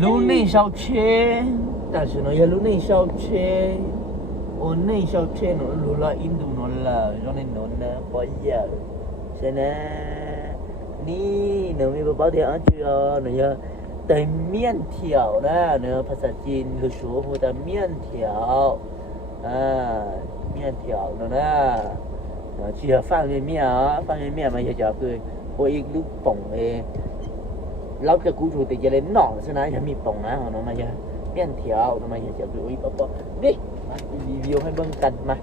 路内小车，但是呢，也路内小车，我内小车呢，路了印度了，让你弄呢，不要，现在你能没把点安住啊？那要带面条呢，那ภาษาจีนคือ说พูด面条，面条呢，只要方便面啊，方便面嘛也叫คือ我一路蹦诶。เราจะกูถูแต่จะเล่นนอกใช่ไหมจะมีป่องนะของน้องมาจะเมี่ยนเถียวทำไมจะดูอีกป๊อดิมารีวิวให้เบิ่งกันมา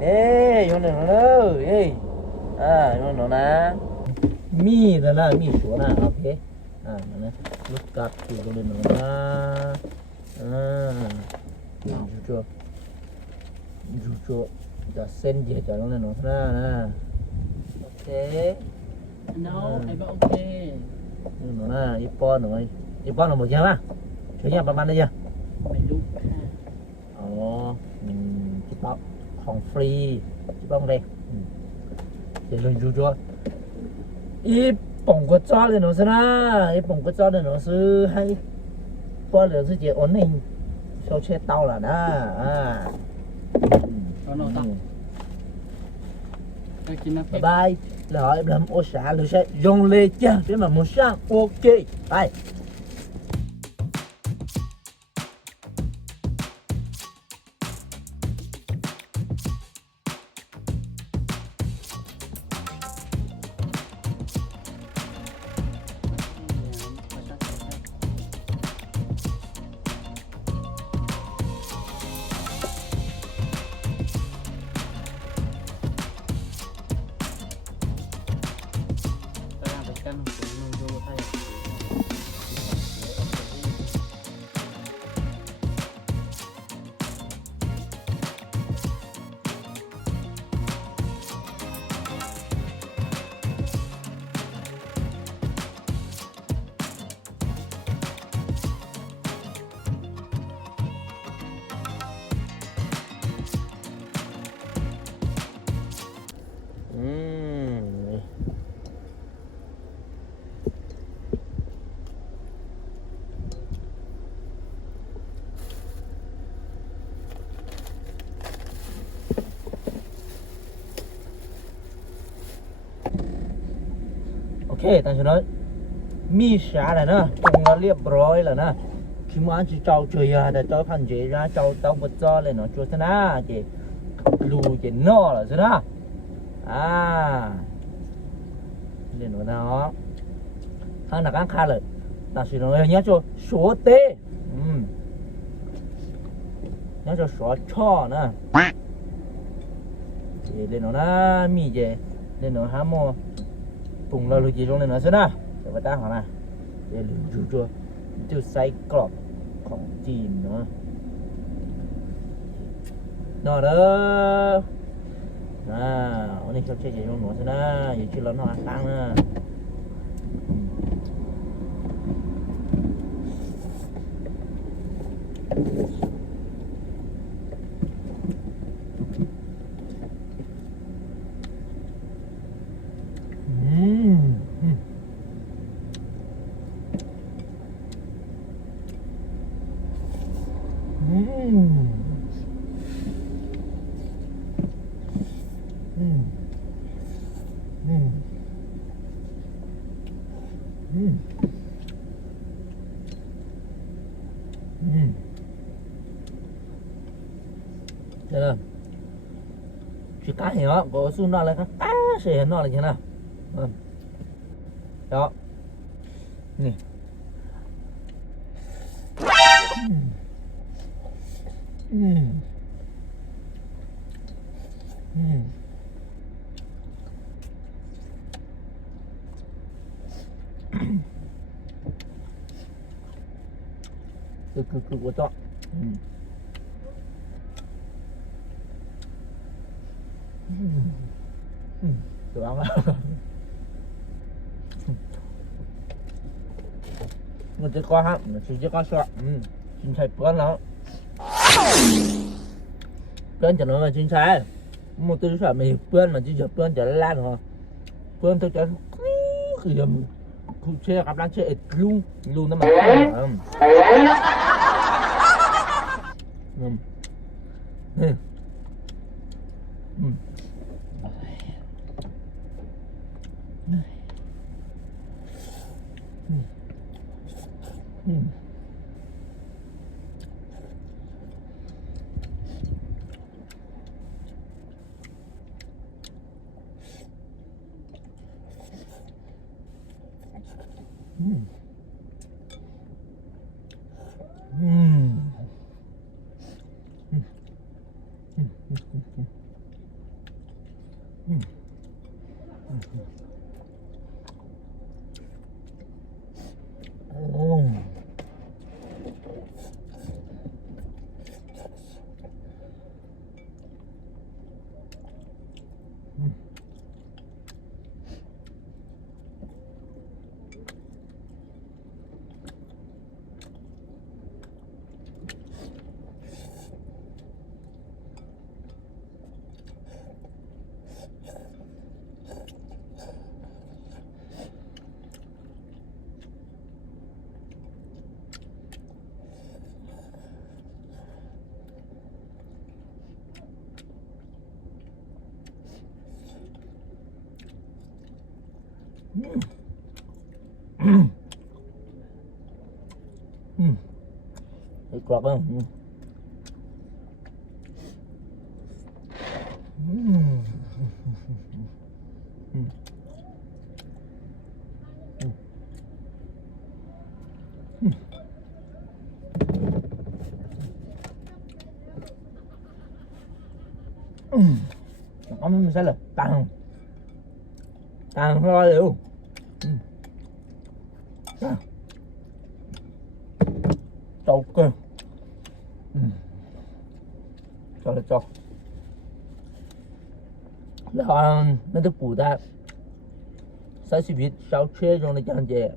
เนี่ยยงหนึ่งเลยเฮ้ยยงหนึ่งนะมีแล้วนะมีชัวนะโอเคนั่นนะลูกกัดอยู่ตรงนี้หนึ่งนะจู่จะเส้นเดียวจะตรงนี้หนึ่งนะโอเค no ไอ้ก็โอเค nó là Ippon là một trăm á, số nhàประมาณได้ยัง ไม่รู้ค่ะ อ๋อจิ๊บป๊อปของฟรีจิ๊บป๊อปเลยเดี๋ยวลองดูจ้ะอีป่งก็จ้าเลยเนาะสินะอีป่งก็จ้าเลยเนาะซื้อให้ป้อนเหลือซื้อเจ้าอันนี้โซเชียลเต้าล่ะนะก็นอนตักก็กินน้ำ บ๊ายบายแล้วem làm ô xả rồi sẽ dùng lê chân để mà muốn sang ok bye กันของมึงดูไทยโอเคแต่ฉะนั้นมีสาแล้วนะตรงเราเรียบร้อยแล้วนะชิมอันจะเจ้าช่วยแต่เจ้าพันเจนะเจ้าต้องมาจ้อเลยเนาะช่วยนะเจลูเจนอแล้วใช่ไหมเรียนว่าเนาะข้างหน้าข้างขาเลยแต่ฉะนั้นเนี่ยจะสวดเต้เนี่ยจะสวดช่อนะเจเรียนว่านะมีเจเรียนว่าฮะโมปุ่งเราลูกจีลงเลยนะใช่ไหมเดี๋ยวไปตั้งของนะเดี๋ยวดูตัวไส้กรอบของจีนเนาะนอเด้อวันนี้เขาเชื่อใจลงหนูใช่ไหมอย่าชื่อเราหน่อยตั้งนะthế là chỉ cá thì nó có su nó là cá sẽ nó là như thế nào đó nè cứ của chọn được không ạมันจะก้อนฮะมันจะก้อนสดชิ้นใช้เปลือนแล้วเปลือนจะน้อยกว่าชิ้นใช้một tôi sợ mày ướn mà chứ giờ ướn trở lan hả ướn tôi choคือ khu xe gặp đang chơi luôn luôn nó mà nè Thấy quạt không? Ông sẽ là tàn thôi liệu trâu cơ cho là cho là nó được bù đắp sai sự việc sao chơi trong này chẳng dễ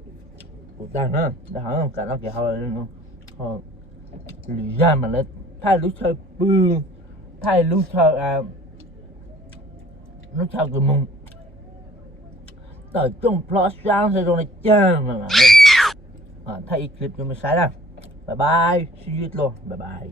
bù đắp ha để hắn cả nó kiểu họ lì ra mà nó thay lúc chơi bư thay lúc chơi nó chơi cái mông tại trong plot sang sẽ trong này chơi mà thay clip cho mình sai ra bye bye see you luôn bye bye